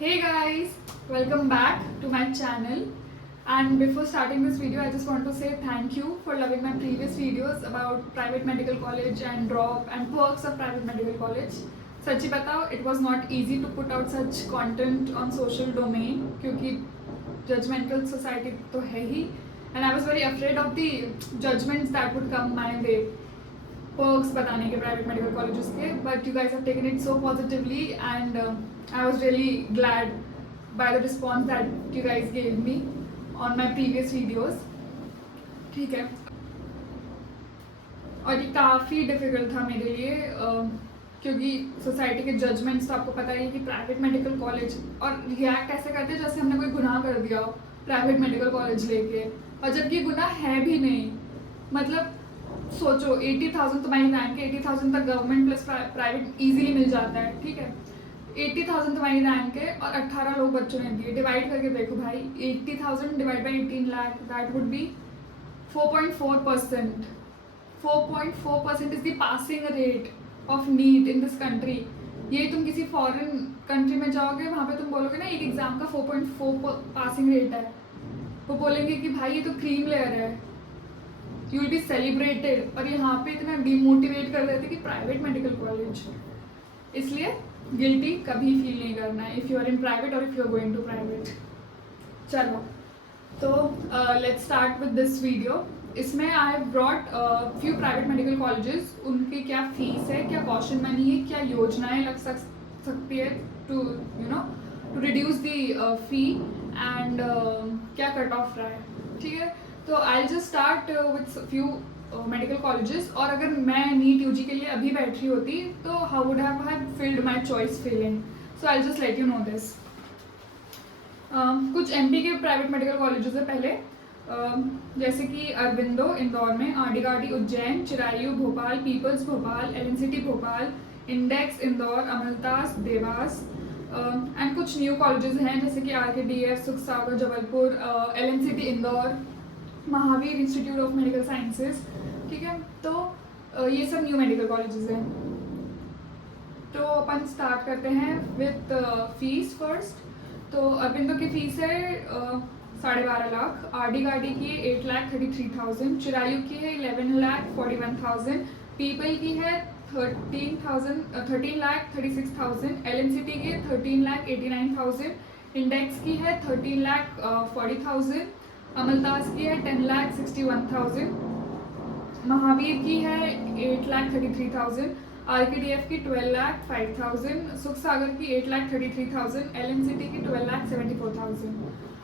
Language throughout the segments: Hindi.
Hey guys, welcome back to my channel. And before starting this video, I just want to say thank you for loving my previous videos about private medical college and drop and perks of private medical college. सच्ची बताओ, it was not easy to put out such content on social domain क्योंकि judgmental society तो है ही, and I was very afraid of the judgments that would come my way. Perks बताने के private medical colleges के, but you guys have taken it so positively and I was really glad by the response that you guys gave me on my previous videos. ठीक है, और ये काफ़ी डिफ़िकल्ट था मेरे लिए क्योंकि सोसाइटी के जजमेंट्स तो आपको पता ही है कि प्राइवेट मेडिकल कॉलेज और रिएक्ट ऐसे करते हैं जैसे हमने कोई गुनाह कर दिया हो प्राइवेट मेडिकल कॉलेज लेके, और जबकि गुनाह है भी नहीं. मतलब सोचो 80,000 तुम्हारी रैंक है, 80,000 तक गवर्नमेंट प्लस प्राइवेट इजीली मिल जाता है. ठीक है, 80,000 तुम्हारी रैंक है और 18 लोग बच्चों ने दिए. डिवाइड करके देखो भाई, 80,000 divide by 18 lakh, that would be 4.4%. 4.4% is the passing rate of NEET in this country. ये तुम किसी फॉरेन कंट्री में जाओगे, वहाँ पे तुम बोलोगे ना एक एग्जाम का 4.4 पासिंग रेट है, वो बोलेंगे कि भाई ये तो क्रीम लेयर है, यू विल बी सेलिब्रेटेड. और यहाँ पे इतना डिमोटिवेट कर देते कि प्राइवेट मेडिकल कॉलेज. इसलिए गिल्टी कभी फील नहीं करना है if you are in private और if you are going to private. चलो तो let's start with this video. इसमें I have brought few private medical colleges, उनकी क्या फीस है, क्या कॉशन मनी है, क्या योजनाएं लग सकती है to to reduce the fee एंड क्या कट ऑफ रहा है. ठीक है, तो I just start with few medical colleges. और अगर मैं नीट यूजी के लिए अभी बैठ रही होती तो how would have filled my choice filling. So I just let you know this. कुछ एमपी के प्राइवेट मेडिकल कॉलेजेस है पहले, जैसे कि अरबिंदो इंदौर में, आडिगाडी Ujjain, Chirayu Bhopal, people's Bhopal, LNCT Bhopal, index Indore, Amaltas Dewas. And कुछ न्यू कॉलेजेस हैं जैसे कि RKDF Sukhsagar Jabalpur, LNCT Indore, Mahavir institute of medical sciences. ठीक है, तो ये सब न्यू मेडिकल कॉलेजेस हैं. तो अपन स्टार्ट करते हैं विथ फीस फर्स्ट. तो अरबिंदो की फ़ीस है 12.5 लाख, आरडी गाड़ी की 8,33,000, चिरायू की है 11,41,000, पीपल की है 13,36,000, एलएनसीटी की 13,89,000, इंडेक्स की है 13,40,000, अमलतास की है 10,61,000, महावीर की है 8,33,000, आरकेडीएफ की 12,05,000, सुखसागर की 8,33,000, एलएनसीटी की 12,74,000.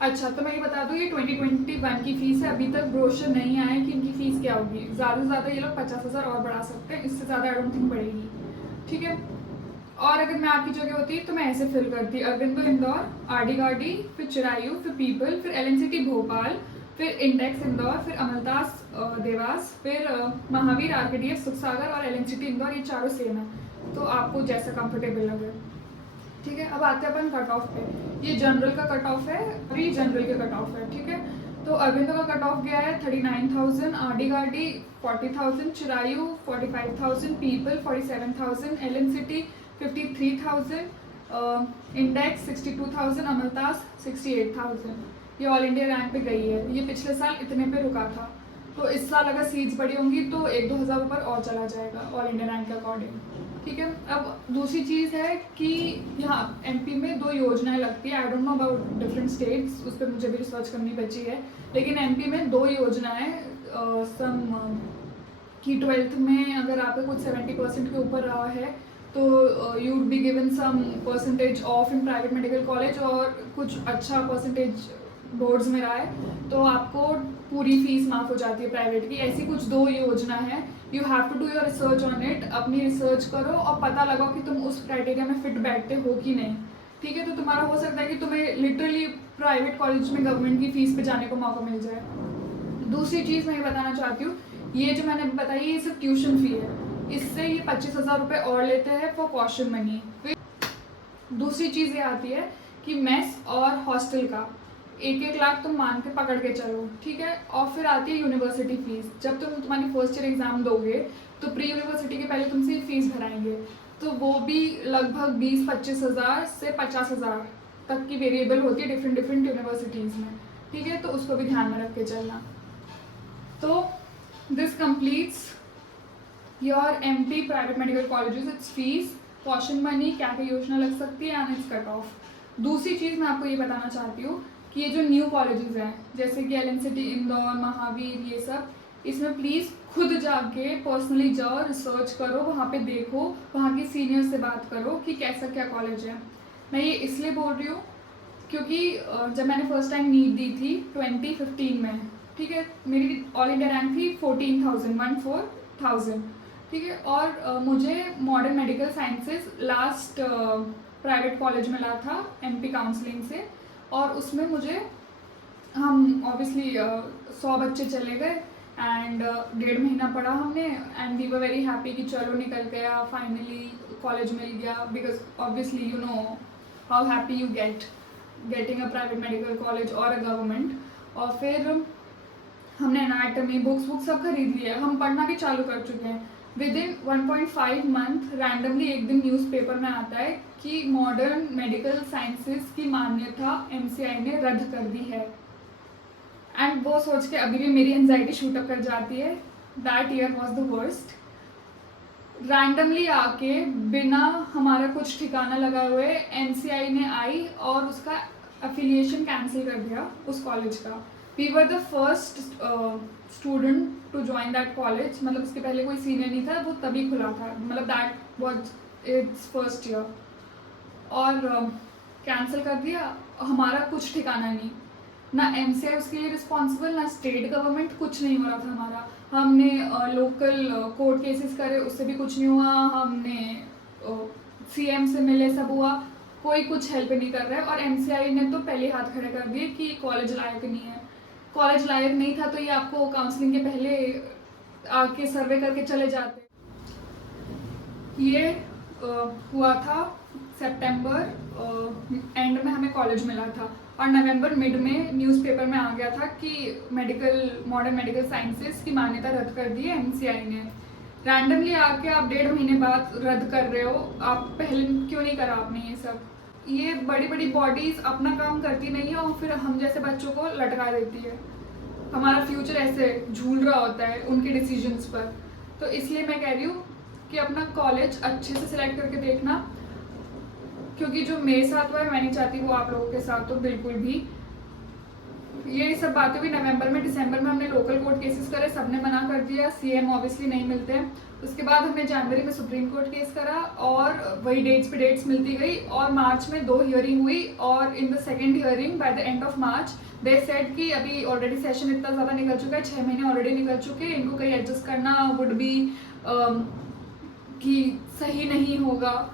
अच्छा, तो मैं ये बता दूँ ये 2021 की फ़ीस है. अभी तक ब्रोशर नहीं आया कि इनकी फ़ीस क्या होगी. ज़्यादा से ज़्यादा ये लोग 50,000 और बढ़ा सकते हैं, इससे ज़्यादा आई डोंट थिंक बढ़ेगी. ठीक है, और अगर मैं आपकी जगह होती तो मैं ऐसे फिल करती: अरबिंदो इंदौर, आरडी गाड़ी, फिर चिरायू, फिर पीपल, फिर एलएनसीटी भोपाल, फिर इंडेक्स इंदौर, फिर अमलतास देवास, फिर महावीर, आरकेडीएफ सुखसागर और एलएनसीटी इंदौर. ये चारों सेम है, तो आपको जैसा कंफर्टेबल लगे. ठीक है, अब आते हैं अपन कट ऑफ पे. ये जनरल का कट ऑफ है, प्री जनरल के कट ऑफ है. ठीक है, तो अरविंदो का कट ऑफ गया है 39,000, आरडी गाड़ी 40,000, चिरायू 45,000, पीपल 47,000, एलएनसीटी 53,000, इंडेक्स 62,000, अमलतास 68,000. ये ऑल इंडिया रैंक पे गई है. ये पिछले साल इतने पे रुका था, तो इस साल अगर सीट्स बढ़ी होंगी तो 1-2 हज़ार ऊपर और चला जाएगा ऑल इंडिया रैंक के अकॉर्डिंग. ठीक है, अब दूसरी चीज़ है कि यहाँ एमपी में 2 योजनाएं लगती है. I don't know about different states, उस पर मुझे भी रिसर्च करनी बची है, लेकिन एमपी में 2 योजनाएं सम की 12th में अगर आपका कुछ 70% के ऊपर रहा है तो you would be given some percentage of in private medical college, और कुछ अच्छा परसेंटेज बोर्ड्स में रहा है तो आपको पूरी फीस माफ़ हो जाती है प्राइवेट की. ऐसी कुछ 2 योजना है. You have to do your research on it. अपनी रिसर्च करो और पता लगाओ कि तुम उस क्राइटेरिया में फिट बैठते हो कि नहीं. ठीक है, तो तुम्हारा हो सकता है कि तुम्हें लिटरली प्राइवेट कॉलेज में गवर्नमेंट की फ़ीस पे जाने को मौका मिल जाए. दूसरी चीज़ मैं ये बताना चाहती हूँ, ये जो मैंने बताई ये सिर्फ ट्यूशन फ़ी है. इससे ये 25,000 रुपये और लेते हैं फॉर कॉशन मनी. फिर दूसरी चीज़ ये आती है कि मेस और हॉस्टल का 1-1 लाख तुम मान के पकड़ के चलो. ठीक है, और फिर आती है यूनिवर्सिटी फ़ीस. जब तुम तुम्हारी फर्स्ट ईयर एग्ज़ाम दोगे तो प्री यूनिवर्सिटी के पहले तुमसे फीस भराएंगे, तो वो भी लगभग 20-25 हज़ार से 50 हज़ार तक की वेरिएबल होती है डिफरेंट डिफरेंट यूनिवर्सिटीज़ में, ठीक है, तो उसको भी ध्यान में रख के चलना। तो this completes your MP private medical colleges, it's fees, caution money, क्या क्या योजना लग सकती है एंड इट्स कट ऑफ। दूसरी चीज़ मैं आपको ये बताना चाहती हूँ कि ये जो न्यू कॉलेजेस हैं जैसे कि LNCT इंदौर, महावीर, ये सब, इसमें प्लीज़ खुद जाके पर्सनली जाओ, रिसर्च करो, वहाँ पे देखो, वहाँ की सीनियर से बात करो कि कैसा क्या कॉलेज है। मैं ये इसलिए बोल रही हूँ क्योंकि जब मैंने फर्स्ट टाइम नीट दी थी 2015 में, ठीक है, मेरी ऑल इंडिया रैंक थी 14,000, ठीक है, और मुझे modern medical sciences last private college मिला था MP काउंसलिंग से, और उसमें मुझे हम ऑब्वियसली 100 बच्चे चले गए एंड 1.5 महीना पढ़ा हमने and we were very happy कि चलो निकल गया, फाइनली कॉलेज मिल गया, because obviously you know how happy you getting a private medical college और अ गवर्नमेंट। और फिर हमने एनाटॉमी बुक्स सब खरीद लिया, हम पढ़ना भी चालू कर चुके हैं। विद इन 1.5 मंथ रैंडमली एक दिन न्यूज़पेपर में आता है कि मॉडर्न मेडिकल साइंसेस की मान्यता MCI ने रद्द कर दी है। एंड वो सोच के अभी भी मेरी एंजाइटी शूट अप कर जाती है। That year was the worst. Randomly आके बिना हमारा कुछ ठिकाना लगा हुए MCI ने आई और उसका अफिलिएशन कैंसिल कर दिया उस कॉलेज का। We were the first student to join that college, मतलब उसके पहले कोई सीनियर नहीं था, वो तभी खुला था, मतलब that was it's first year. और कैंसिल कर दिया, हमारा कुछ ठिकाना नहीं, ना MCI उसके लिए रिस्पॉन्सिबल, ना स्टेट गवर्नमेंट, कुछ नहीं हो रहा था हमारा। हमने लोकल कोर्ट केसेस करे, उससे भी कुछ नहीं हुआ, हमने CM से मिले, सब हुआ, कोई कुछ हेल्प नहीं कर रहा है। और MCI ने तो पहले हाथ खड़े कर दिए कि कॉलेज लायक नहीं है। कॉलेज लायक नहीं था तो ये आपको काउंसलिंग के पहले आके सर्वे करके चले जाते। ये हुआ था सितंबर एंड में हमें कॉलेज मिला था, और नवंबर मिड में न्यूज़पेपर में आ गया था कि मॉडर्न मेडिकल साइंसेस की मान्यता रद्द कर दी है MCI ने। रैंडमली आके आप 1.5 महीने बाद रद्द कर रहे हो, आप पहले क्यों नहीं करा आपने ये सब? ये बड़ी बड़ी बॉडीज़ अपना काम करती नहीं है और फिर हम जैसे बच्चों को लटका देती है। हमारा फ्यूचर ऐसे झूल रहा होता है उनके डिसीजंस पर। तो इसलिए मैं कह रही हूँ कि अपना कॉलेज अच्छे से सिलेक्ट करके देखना, क्योंकि जो मेरे साथ हुआ है मैं नहीं चाहती वो आप लोगों के साथ तो बिल्कुल भी। ये सब बातें हुई नवंबर में। दिसंबर में हमने लोकल कोर्ट केसेस करे, सबने मना कर दिया, CM ऑब्वियसली नहीं मिलते हैं। उसके बाद हमने जनवरी में सुप्रीम कोर्ट केस करा और वही डेट्स पे डेट्स मिलती गई, और मार्च में 2 हियरिंग हुई, और in the second hearing by the end of March they said कि अभी ऑलरेडी सेशन इतना ज़्यादा निकल चुका है, 6 महीने ऑलरेडी निकल चुके हैं, इनको कहीं एडजस्ट करना वुड बी कि सही नहीं होगा।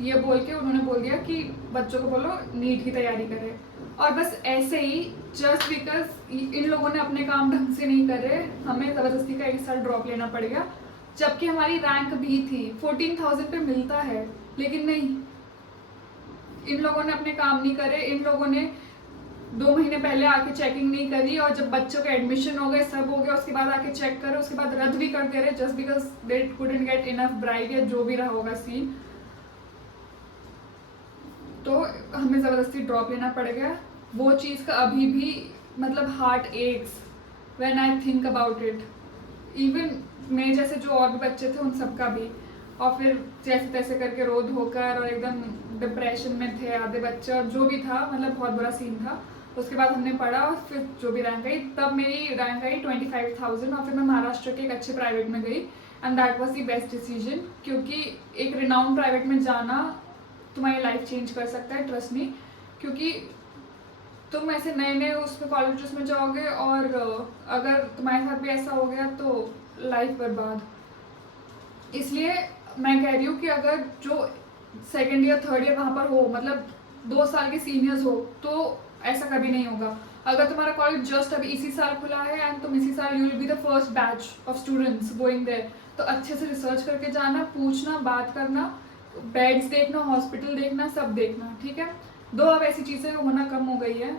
ये बोल के उन्होंने बोल दिया कि बच्चों को बोलो नीट की तैयारी करें। और बस ऐसे ही जस्ट बिकॉज इन लोगों ने अपने काम ढंग से नहीं करे, हमें ज़बरदस्ती का 1 साल ड्रॉप लेना पड़ गया, जबकि हमारी रैंक भी थी 14,000 पे मिलता है। लेकिन नहीं, इन लोगों ने अपने काम नहीं करे, इन लोगों ने 2 महीने पहले आके चेकिंग नहीं करी, और जब बच्चों के एडमिशन हो गए, सब हो गया, उसके बाद आके चेक करे, उसके बाद रद्द भी कर दे रहे just because they couldn't get enough bright या जो भी रहा होगा सीन। तो हमें ज़बरदस्ती ड्रॉप लेना पड़ गया। वो चीज़ का अभी भी मतलब heart x when I think about it. Even मेरे जैसे जो और भी बच्चे थे उन सब का भी। और फिर जैसे तैसे करके रो धोकर और एकदम डिप्रेशन में थे आधे बच्चे, और जो भी था मतलब बहुत बुरा सीन था। उसके बाद हमने पढ़ा और फिर जो भी रैंक आई, तब मेरी रैंक आई 25,000, और फिर मैं महाराष्ट्र के एक अच्छे प्राइवेट में गई and that was the best decision, क्योंकि एक रिनाउंड प्राइवेट में जाना तुम्हारी लाइफ चेंज कर सकता है, ट्रस्ट मी। क्योंकि तुम ऐसे नए नए उसमें कॉलेज में जाओगे और अगर तुम्हारे साथ भी ऐसा हो गया तो लाइफ बर्बाद। इसलिए मैं कह रही हूँ कि अगर जो सेकेंड ईयर थर्ड ईयर वहाँ पर हो, मतलब 2 साल के सीनियर्स हो, तो ऐसा कभी नहीं होगा। अगर तुम्हारा कॉलेज जस्ट अभी इसी साल खुला है एंड तुम इसी साल you will be the first batch of students going there, तो अच्छे से रिसर्च करके जाना, पूछना, बात करना, बेड्स देखना, हॉस्पिटल देखना, सब देखना, ठीक है। दो अब ऐसी चीज़ें होना कम हो गई है,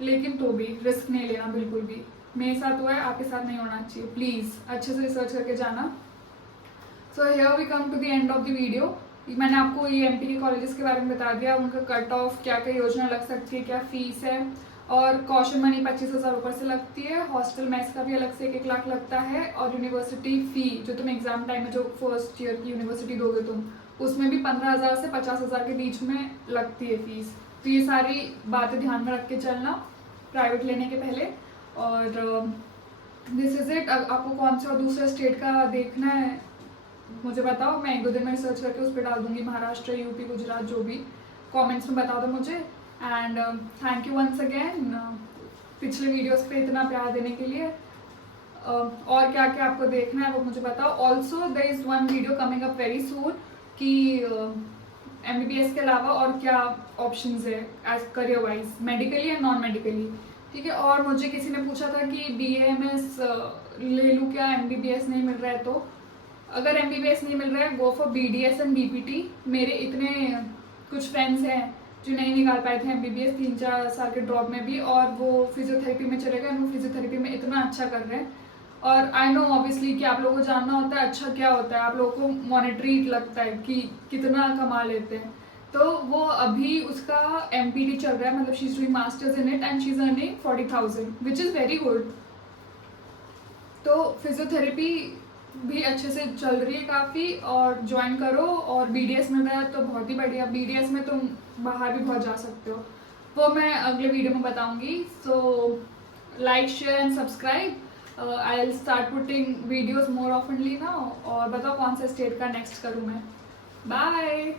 लेकिन तो भी रिस्क नहीं लेना बिल्कुल भी। मेरे साथ हुआ है, आपके साथ नहीं होना चाहिए। प्लीज़ अच्छे से रिसर्च करके जाना। So here we come to the end of the video. मैंने आपको ये एमपी के कॉलेजेस के बारे में बता दिया, उनका कट ऑफ, क्या क्या योजना लग सकती है, क्या फीस है, और कॉशन मनी 25,000 ऊपर से लगती है, हॉस्टल मेस का भी अलग से 1 लाख लगता है, और यूनिवर्सिटी फ़ी जो तुम एग्ज़ाम टाइम में जो फर्स्ट ईयर की यूनिवर्सिटी दोगे तुम, उसमें भी 15,000 से 50,000 के बीच में लगती है फ़ीस। तो ये सारी बातें ध्यान में रख के चलना प्राइवेट लेने के पहले। और दिस इज़ इट। आपको कौन सा दूसरे स्टेट का देखना है मुझे बताओ, मैं 1-2 दिन में रिसर्च करके उस पर डाल दूंगी, महाराष्ट्र, यूपी, गुजरात, जो भी। कमेंट्स में बता दो मुझे। And thank you once again पिछले वीडियोस पे इतना प्यार देने के लिए। और क्या क्या आपको देखना है वो मुझे बताओ। Also there is one video coming up very soon कि MBBS के अलावा और क्या ऑप्शंस है as career wise, medically and non medically, ठीक है। और मुझे किसी ने पूछा था कि BAMS ले लूँ क्या, MBBS नहीं मिल रहा है तो। अगर MBBS नहीं मिल रहा है, go for BDS and BPT। मेरे इतने कुछ फ्रेंड्स हैं जो नहीं निकाल पाए थे MBBS 3-4 साल के ड्रॉप में भी, और वो फिजियोथेरेपी में चले गए, वो फिजियोथेरेपी में इतना अच्छा कर रहे हैं। और आई नो ऑब्वियसली कि आप लोगों को जानना होता है अच्छा क्या होता है, आप लोगों को मॉनिटरी लगता है कि कितना कमा लेते हैं। तो वो अभी उसका MPT चल रहा है, मतलब she is doing masters in it and she is earning 40,000 which is very good. तो फिजियोथेरेपी भी अच्छे से चल रही है काफ़ी, और ज्वाइन करो। और BDS मिल रहा है तो बहुत ही बढ़िया, BDS में तुम बाहर भी बहुत जा सकते हो, वो मैं अगले वीडियो में बताऊंगी। So like, share and subscribe. I will start putting videos more ऑफनली now. और बताओ कौन सा स्टेट का नेक्स्ट करूँ मैं। बाय।